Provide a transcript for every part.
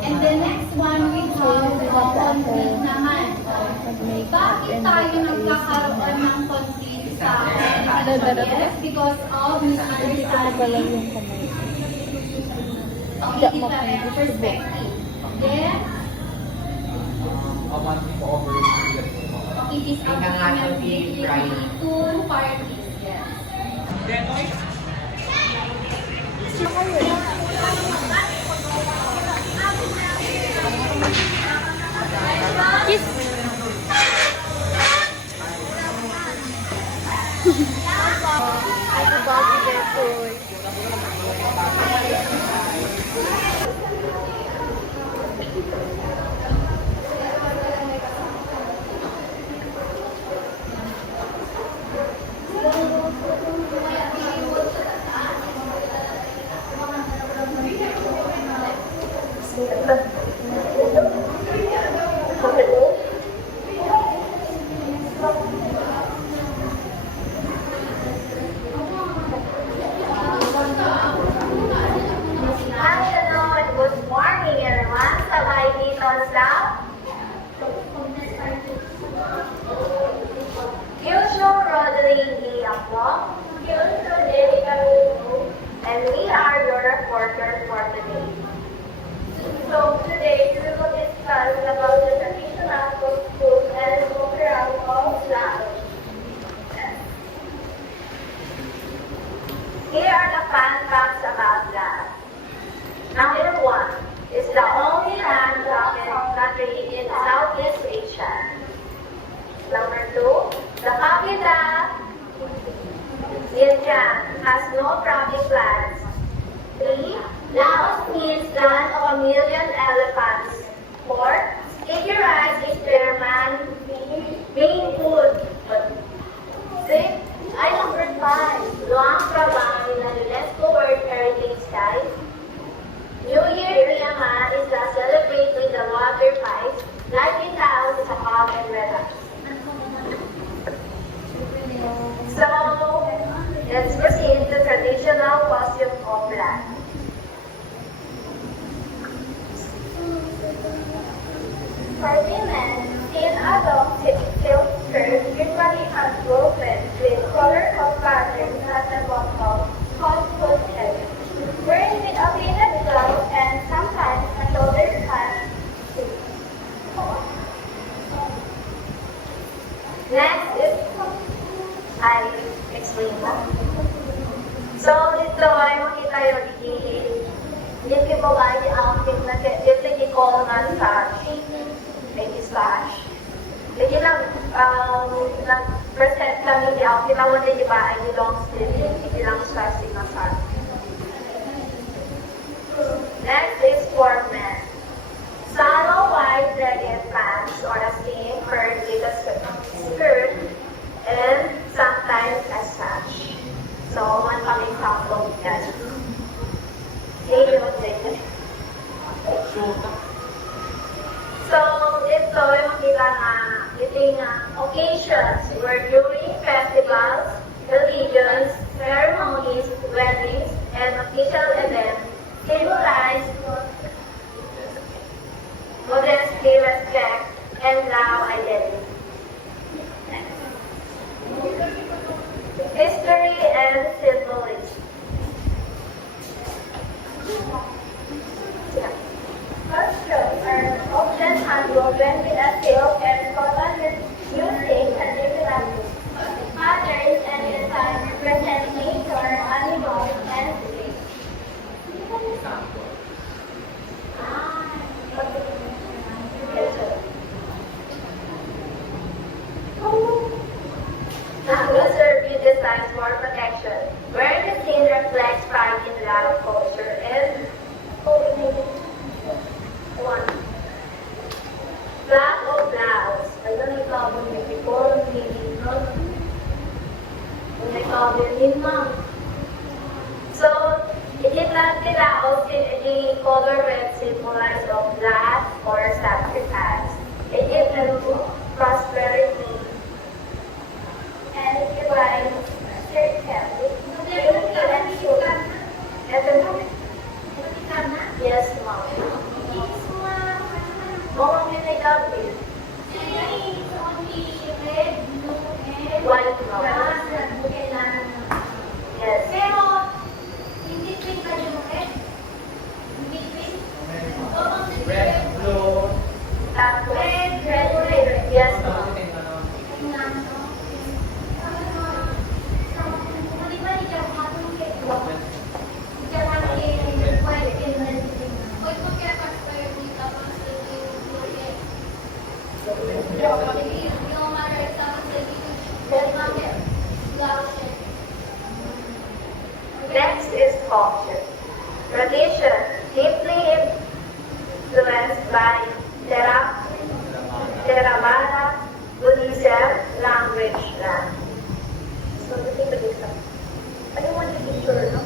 And the next one we have conflict naman. Bakit tayo nagkakaroon ng conflict sa yes, because of misunderstanding. Okay, different perspective. Then, it is agreement between two parties. Yes. Kiss. Ako ba si And we are your reporters for today. So today we will discuss about the traditional food and cultural of Laos. Here are the fun facts about Laos. Number 1 is the only landlocked country in Southeast Asia. Number 2, the capital Vientiane has no public lands. 3. Laos means land of a million elephants. 4. Sticky rice is their main food. 6. Number 5. Luang Prabang in the UNESCO World Heritage Site. New Year Niyaman is the celebrate with the water pipes. Like in Laos is a common weather. So, let's proceed to traditional costume of Laos. For women, thin adult silk skirt usually has woven with colorful patterns at the bottom called foot head, wearing with a pleated blouse and sometimes a shoulder pad. Next is I explain mo. So, dito ay makita yung hindi po ba yung outfit na dito i-call nga sash. May sash. Hindi lang, nag-present kami yung outfit na wala di ba ay long sleeve, hindi lang sash na sash. Next is for men. Shallow white legged pants or a skin paired with a skirt and sometimes a sash. So, one coming sample yan. So, ito yung makita na meeting occasions where during festivals, religions, ceremonies, weddings, and official events symbolize modesty, respect, and Lao identity. History and symbolism. Costumes are often handwoven with a silk and cotton using traditional patterns and designs represent nature, animals, and trees. Conservative designs for protection, where the skin reflects pride in Lao culture and 1. Flag of Laos. I don't know if before So, it is not the Laos, the color red symbolize of blood or sacrifice. It is prosperity. And it provides circle. Next is culture. Tradition, deeply influenced by Theravada Buddhism language na. So, I don't want to be sure, no?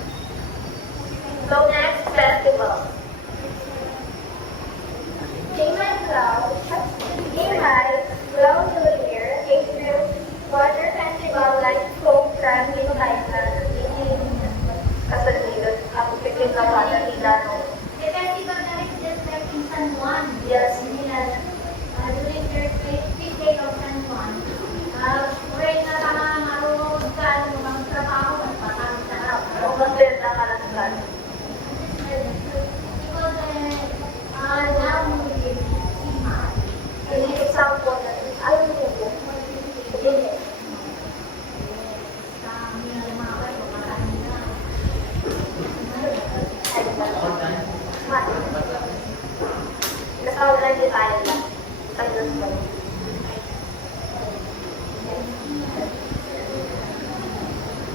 So, next, festival. Nearby, Flow New Year, April, water festival like folk dance in Thailand, Kasaligan, ang pikin na wala nila, no? The festival that is just like in San Juan. Yes. Nila, during their fifth day of San Juan. Pray na marunong ka, magtrabaho, magpapagdaraw. Kung magbenta ka lang sa example na, alam mo po, Kasama na di tayo lang. Tayo lang.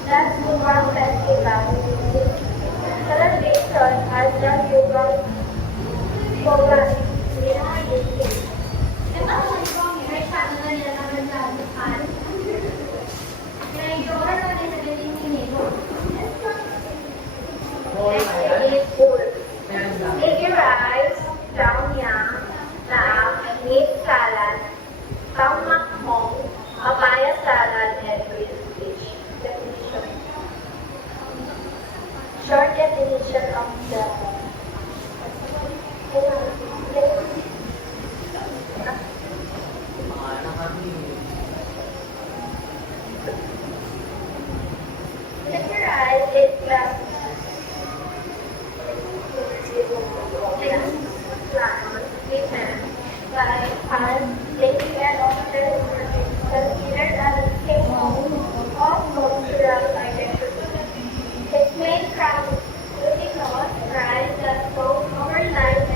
That's the World Festival. Celebration as the Google program. Next is food. Sticky rice, Pyongyang, Naam, meat salad, Pangmakhong, papaya salad, and grilled fish. Definition. Short definition of the sticky rice is considered as a symbol of cultural identity. It's made from glutinous rice that soaks overnight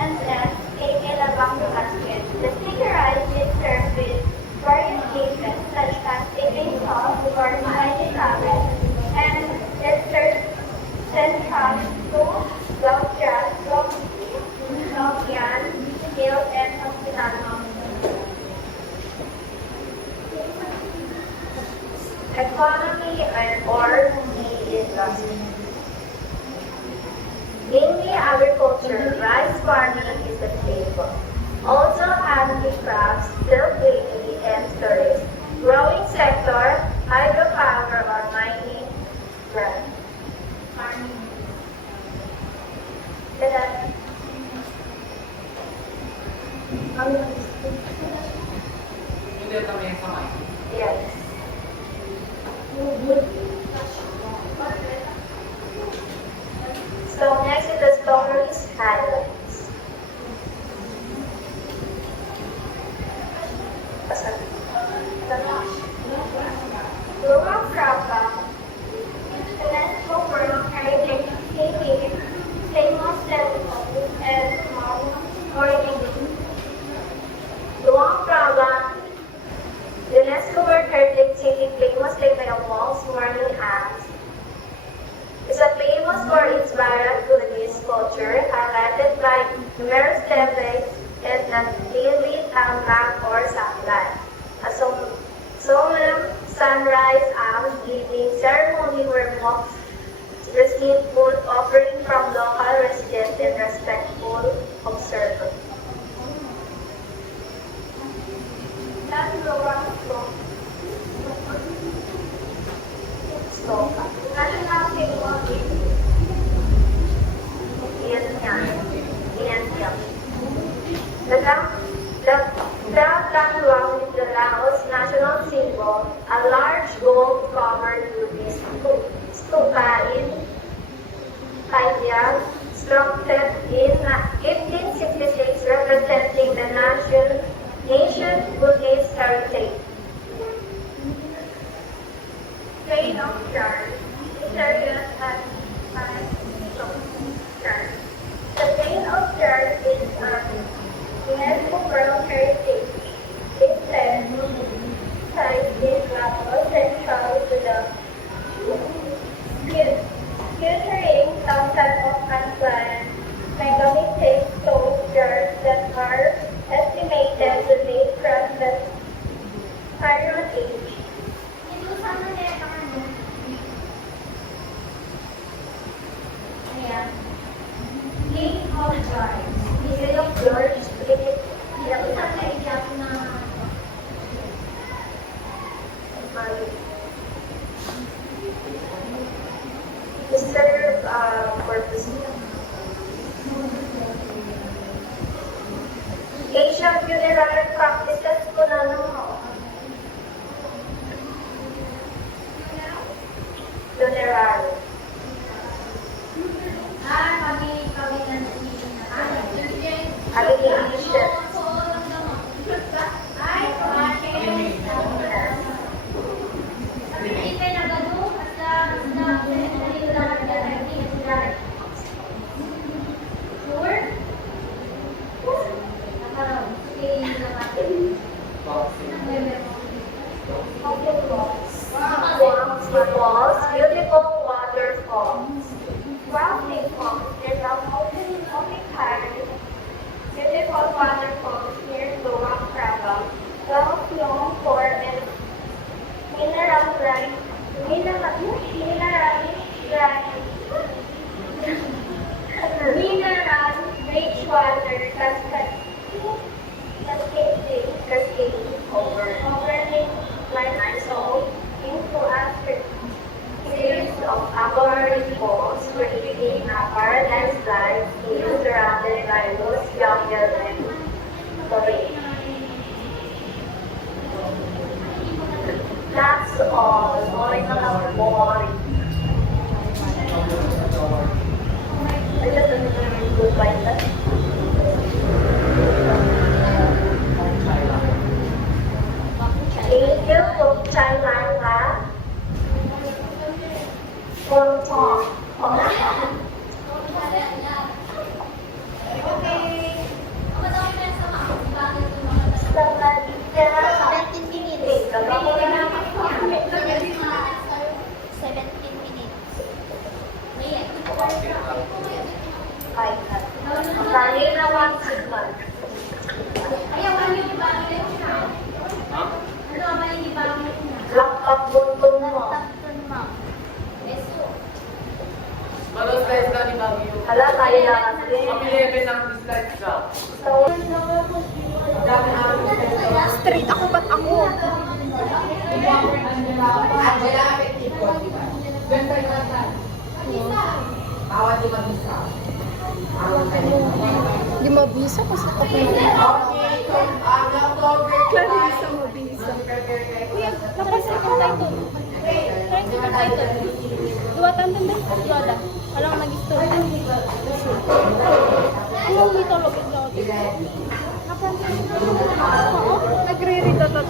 and then taken a bamboo basket. The sticky rice is served with various dishes such as dipping sauce or spicy cabbage, and it's served central to Gokyan, milk, and hospitality. Economy or industry. Mainly agriculture, rice farming is the staple. Also handicrafts, silk weaving, and tourism. Growing sector, hydropower or mining, farming. Yes. So next is the stories highlights. Luang Prabang, UNESCO World Heritage City, famous temple and origin. Luang Prabang, UNESCO World Heritage City, famously by a walls morning hands, is a famous for its varied Buddhist culture, highlighted by numerous temples and the daily tambang or sunlight. A solemn sunrise almsgiving ceremony where monks receive food offering from local residents and respectful observers. That's the one Stoka. National symbol is Vietnam. The Tam Luang is the Laos national symbol, a large gold-covered Buddhist stupa in Thailand, constructed in 1866, representing the nation's Buddhist heritage. Train of Church is service at Church. The Train of Church is UNESCO World Heritage. It says site is Laos central to the filtering thousands of unplanned megalithic stone jars that are estimated to date from the Iron Age. Ito sa mga ano? Ayan. King of Jars. King of George, Ito sa mga iyak na Mr. Purpose. Ancient funerary practices ko na funerary. kami na Alienation. Falls, beautiful waterfalls. Rafting falls is a multi-carried beautiful waterfalls near Luwak, Prabang, well known for its mineral rich water cascading overhanging limestone into a series of aquamarine falls, creating a paradise-like scene surrounded by loose jungle and forest. That's all. Boring na lang, boring. I just don't know goodbye na. Thank you, Cook Chai Langa. Con Thọ. Lakap buntong mo. Maros slides na ni Baguio. Hala, tayo lang kasi. Kami level ng slides ka. Straight ako, ba't ako? Di mabisa kasi ako. Clarissa mabisa. Kuya, napasay ko title. Trying to title. Duwatan din din. Duwada. Alam ko nag-store. Ano dito lobit daw? Oo, nagre-read ako.